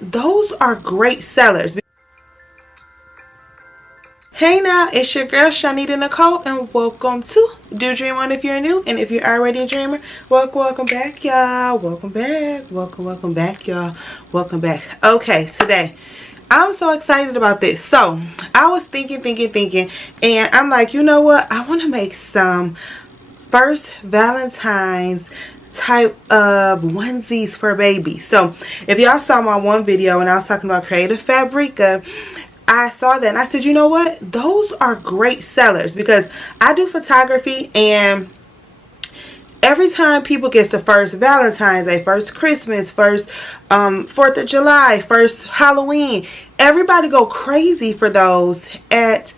what? Those are great sellers. Hey now, it's your girl ChonitaNicole, and welcome to Do Dream On if you're new, and if you're already a dreamer, welcome back, y'all. Welcome back. Welcome back, y'all. Welcome back. Okay, today I'm so excited about this. So I was thinking, and I'm like, you know what? I want to make some first Valentine's type of onesies for babies. So if y'all saw my one video and I was talking about creative Fabrica, I saw that and I said, you know what, those are great sellers, because I do photography, and every time people get the first Valentine's Day, first Christmas, first 4th of July, first Halloween, everybody go crazy for those at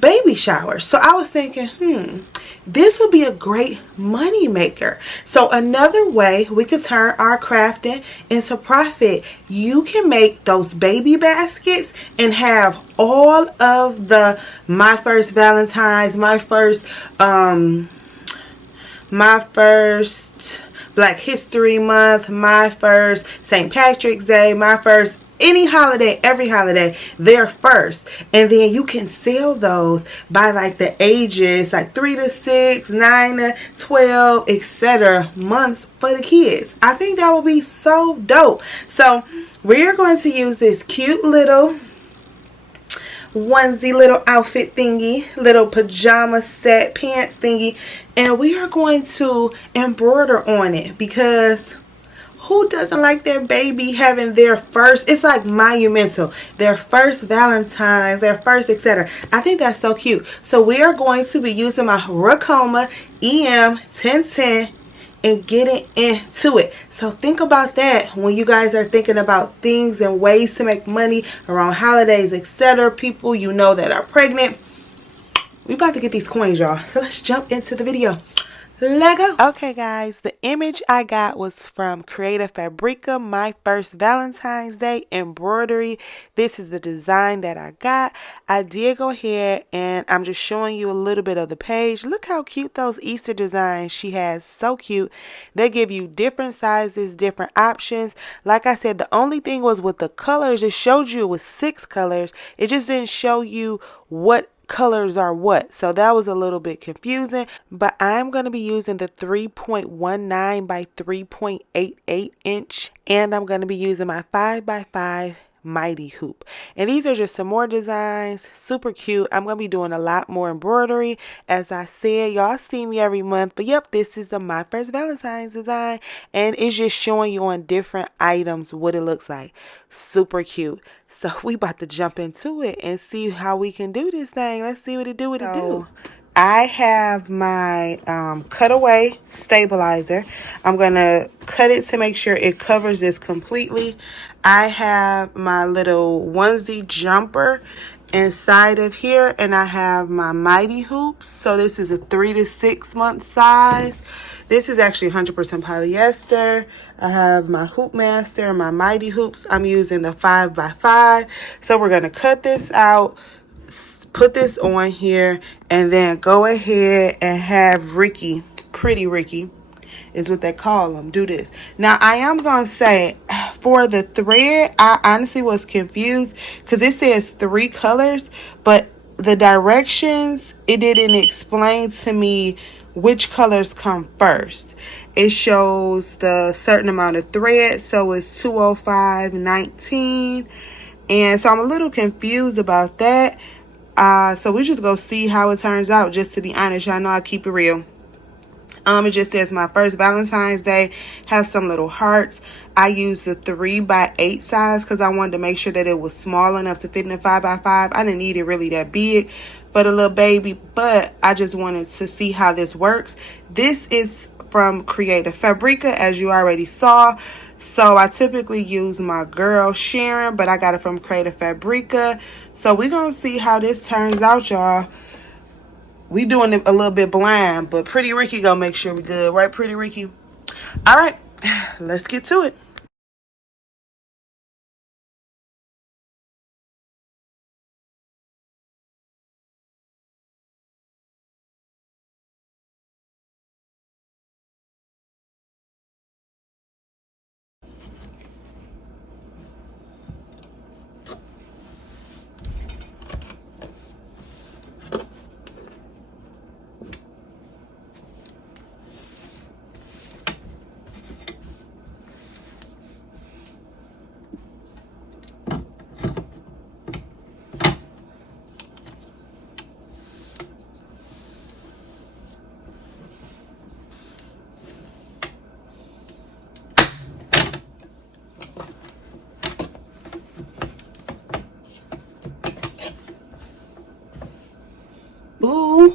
baby showers. So I was thinking, this would be a great money maker. So another way we could turn our crafting into profit, you can make those baby baskets and have all of the my first Valentine's, my first Black History Month, my first St. Patrick's Day, my first any holiday, every holiday, they're first. And then you can sell those by like the ages, like 3 to 6, 9 to 12, etc. months for the kids. I think that would be so dope. So we're going to use this cute little onesie, little outfit thingy, little pajama set pants thingy, and we are going to embroider on it, because who doesn't like their baby having their first, it's like monumental, their first Valentine's, their first etc. I think that's so cute. So we are going to be using my RICOMA EM1010 and getting into it. So think about that when you guys are thinking about things and ways to make money around holidays, etc. People you know that are pregnant. We about to get these coins, y'all. So let's jump into the video. Lego. Okay guys, the image I got was from Creative Fabrica, my first Valentine's Day embroidery. This is the design that I got. I did go ahead and I'm just showing you a little bit of the page. Look how cute those Easter designs she has. So cute. They give you different sizes, different options. Like I said, the only thing was with the colors, it showed you it was 6 colors. It just didn't show you what colors are what, so that was a little bit confusing. But I'm going to be using the 3.19 by 3.88 inch, and I'm going to be using my 5x5 mighty hoop, and these are just some more designs. Super cute. I'm going to be doing a lot more embroidery. As I said, y'all see me every month, but yep, this is the my first Valentine's design, and it's just showing you on different items what it looks like. Super cute. So we about to jump into it and see how we can do this thing. Let's see what it do. I have my cutaway stabilizer. I'm going to cut it to make sure it covers this completely. I have my little onesie jumper inside of here, and I have my mighty hoops. So this is a 3 to 6 month size. This is actually 100% polyester. I have my hoop master and my mighty hoops. I'm using the 5x5. So we're going to cut this out, put this on here, and then go ahead and have Ricky, pretty Ricky is what they call them, do this. Now I am going to say, for the thread, I honestly was confused because it says 3 colors, but the directions, it didn't explain to me which colors come first. It shows the certain amount of thread, so it's 205.19, and so I'm a little confused about that. So we just go see how it turns out. Just to be honest, y'all know I keep it real. It just says my first Valentine's Day, has some little hearts. I used the 3x8 size because I wanted to make sure that it was small enough to fit in a 5x5. I didn't need it really that big for the little baby, but I just wanted to see how this works. This is from Creative Fabrica, as you already saw. So I typically use my girl Sharon, but I got it from Creative Fabrica. So we're gonna see how this turns out, y'all. We doing it a little bit blind, but Pretty Ricky gonna make sure we good, right, Pretty Ricky? All right, let's get to it.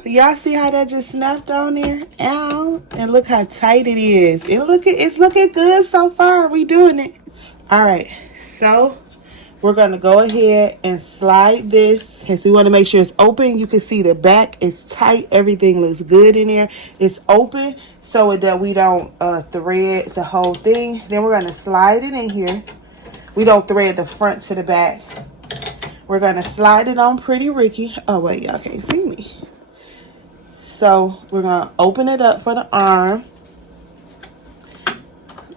Y'all see how that just snapped on there? Ow. And look how tight it is. It's looking good so far. We doing it. Alright, so we're gonna go ahead and slide this. And so you want to make sure it's open. You can see the back is tight. Everything looks good in there. It's open so that we don't thread the whole thing. Then we're gonna slide it in here. We don't thread the front to the back. We're gonna slide it on Pretty Ricky. Oh wait, y'all can't see me. So we're gonna open it up for the arm.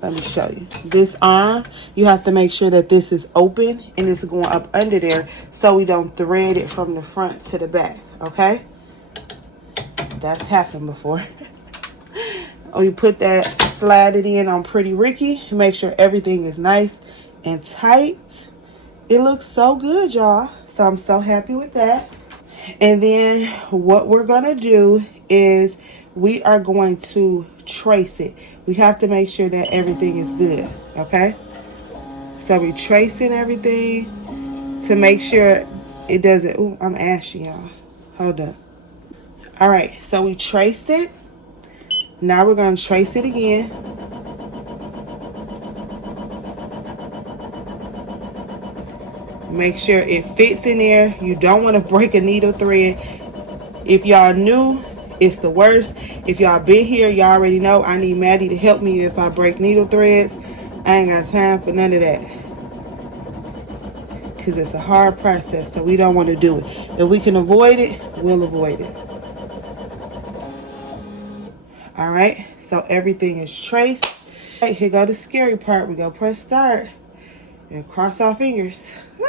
Let me show you. This arm, you have to make sure that this is open and it's going up under there so we don't thread it from the front to the back, okay? That's happened before. We put that, slide it in on Pretty Ricky, make sure everything is nice and tight. It looks so good, y'all. So I'm so happy with that. And then what we're gonna do is we are going to trace it. We have to make sure that everything is good, okay? So we tracing everything to make sure it doesn't, ooh, I'm ashy, y'all. Hold up. All right, so we traced it. Now we're gonna trace it again. Make sure it fits in there. You don't want to break a needle thread. If y'all new, it's the worst. If y'all been here, y'all already know I need Maddie to help me if I break needle threads. I ain't got time for none of that, because it's a hard process, so we don't want to do it. If we can avoid it, we'll avoid it. All right, so everything is traced. All right, here go the scary part. We go press start and cross our fingers. Ah!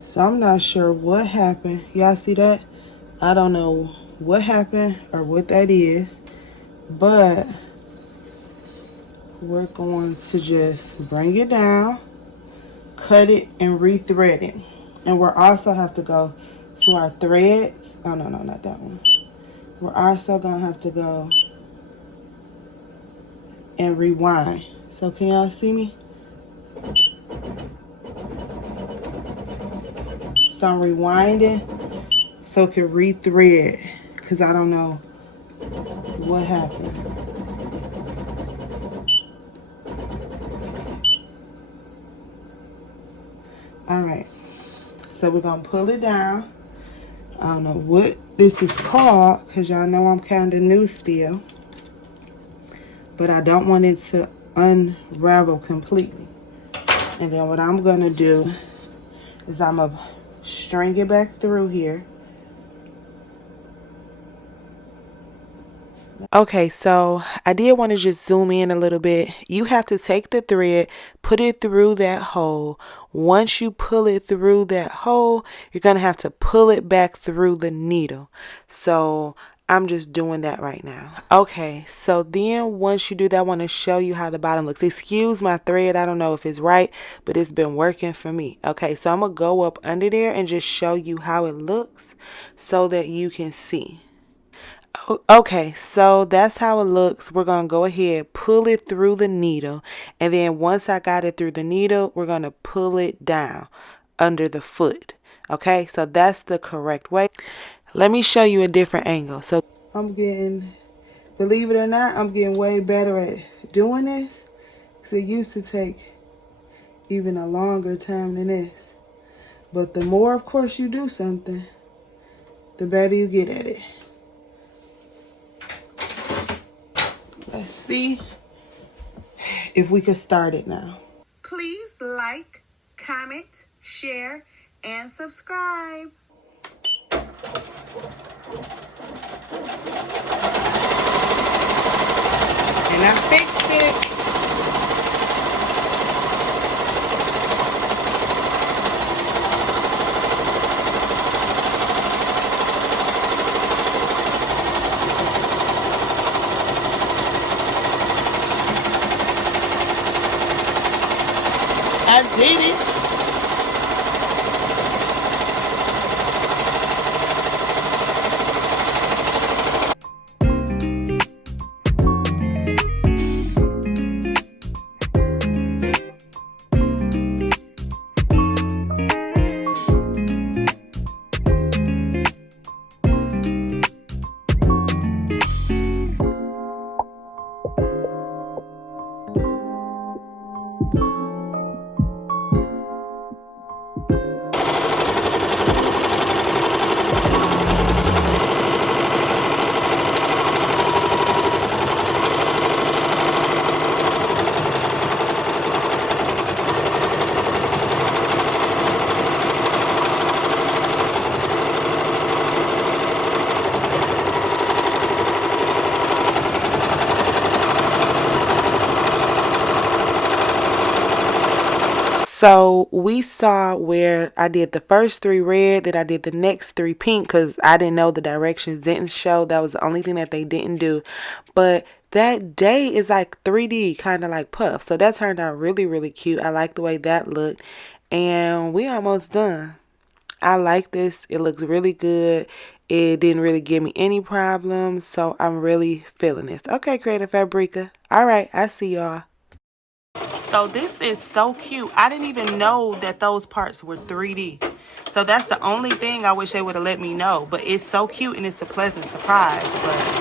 So I'm not sure what happened. Y'all see that? I don't know what happened or what that is, but we're going to just bring it down, cut it, and re-thread it. And we'll also have to go to our threads. Oh, no, not that one. We're also going to have to go and rewind. So can y'all see me? So I'm rewinding so it can re-thread, because I don't know what happened. All right, so we're gonna pull it down. I don't know what this is called, because y'all know I'm kind of new still, but I don't want it to unravel completely. And then what I'm gonna do is I'm gonna string it back through here. Okay, so I did want to just zoom in a little bit. You have to take the thread, put it through that hole. Once you pull it through that hole, you're going to have to pull it back through the needle. So I'm just doing that right now. Okay, so then once you do that, I want to show you how the bottom looks. Excuse my thread. I don't know if it's right, but it's been working for me. Okay, so I'm going to go up under there and just show you how it looks so that you can see. Okay, so that's how it looks. We're going to go ahead, pull it through the needle. And then once I got it through the needle, we're going to pull it down under the foot. Okay, so that's the correct way. Let me show you a different angle. So I'm getting, believe it or not, I'm getting way better at doing this. Because it used to take even a longer time than this. But the more, of course, you do something, the better you get at it. Let's see if we can start it now. Please like, comment, share, and subscribe. And I fixed it. I did it. So we saw where I did the first 3 red, then I did the next 3 pink because I didn't know the directions didn't show. That was the only thing that they didn't do. But that day is like 3D, kind of like puff. So that turned out really, really cute. I like the way that looked. And we almost done. I like this. It looks really good. It didn't really give me any problems. So I'm really feeling this. Okay, Creative Fabrica. All right, I see y'all. So this is so cute. I didn't even know that those parts were 3D. So that's the only thing I wish they would have let me know. But it's so cute and it's a pleasant surprise. But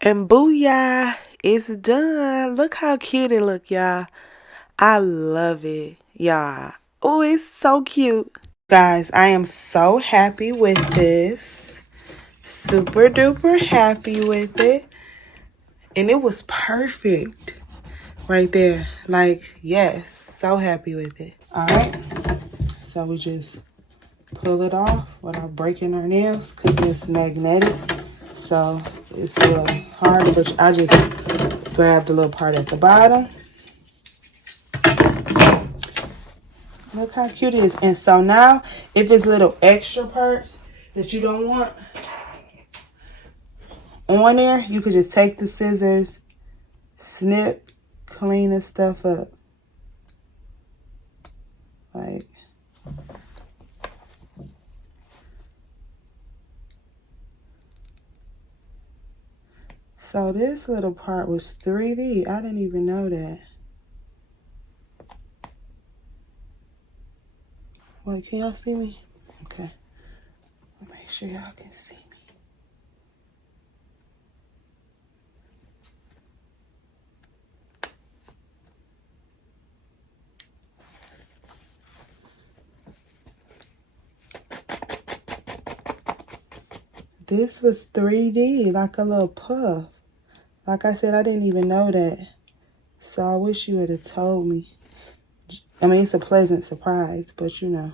and booyah, it's done. Look how cute it look, y'all. I love it, y'all. Oh, it's so cute. Guys, I am so happy with this. Super duper happy with it. And it was perfect right there. Like, yes, so happy with it. All right. So we just pull it off without breaking our nails because it's magnetic. So it's a little hard, but I just grabbed the little part at the bottom. Look how cute it is. And so now, if it's little extra parts that you don't want on there, you could just take the scissors, snip, clean the stuff up. Like, so this little part was 3D. I didn't even know that. Wait, can y'all see me? Okay. I'll make sure y'all can see me. This was 3D, like a little puff. Like I said, I didn't even know that. So I wish you would have told me. I mean, it's a pleasant surprise, but you know.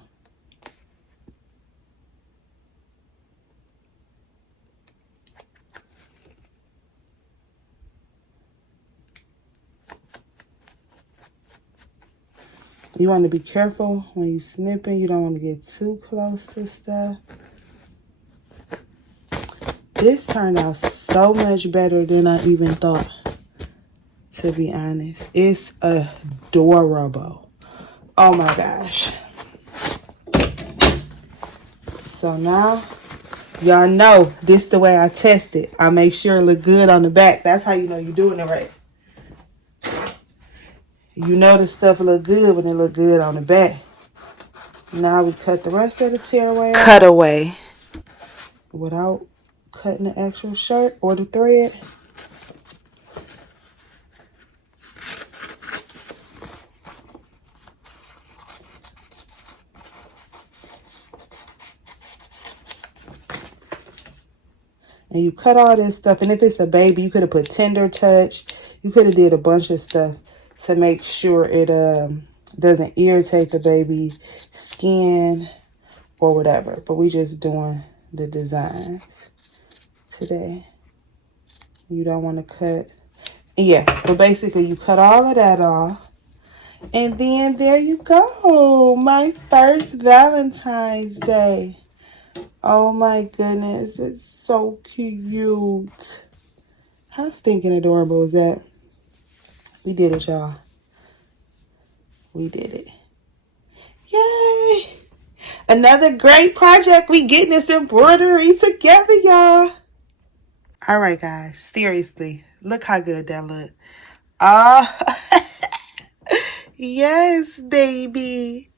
You want to be careful when you're snipping. You don't want to get too close to stuff. This turned out so much better than I even thought, to be honest. It's adorable. Oh my gosh. So now, y'all know this the way I test it. I make sure it look good on the back. That's how you know you're doing it right. You know the stuff look good when it look good on the back. Now we cut the rest of the tearaway out. Cut away. Without cutting the actual shirt or the thread. And you cut all this stuff. And if it's a baby, you could have put tender touch. You could have did a bunch of stuff to make sure it doesn't irritate the baby's skin or whatever. But we just doing the designs today. You don't want to cut. Yeah, but basically you cut all of that off. And then there you go. My first Valentine's Day. Oh my goodness. It's so cute. How stinking adorable is that? We did it, y'all. We did it. Yay! Another great project. We getting this embroidery together, y'all. All right, guys. Seriously. Look how good that look. Oh, yes, baby.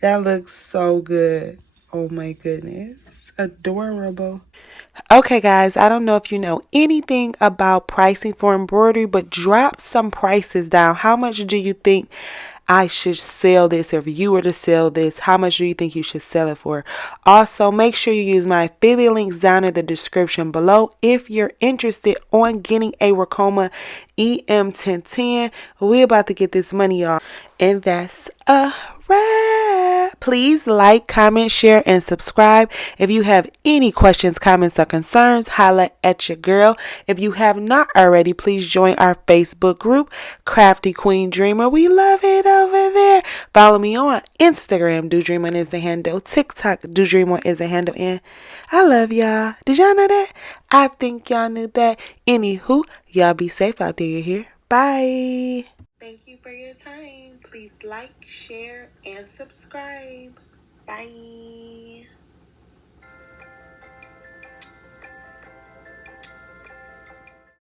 That looks so good. Oh my goodness. Adorable. Okay, guys, I don't know if you know anything about pricing for embroidery, but drop some prices down. How much do you think I should sell this? If you were to sell this, how much do you think you should sell it for? Also, make sure you use my affiliate links down in the description below if you're interested on getting a RICOMA EM1010. We're about to get this money, y'all. And that's a wrap. Please like, comment, share, and subscribe. If you have any questions, comments, or concerns, holla at your girl. If you have not already, please join our Facebook group, Crafty Queen Dreamer. We love it over there. Follow me on Instagram, Do Dream On is the handle. TikTok, Do Dream On is the handle. And I love y'all. Did y'all know that? I think y'all knew that. Anywho, y'all be safe out there. You hear? Bye. Thank you for your time. Please like, share, and subscribe. Bye.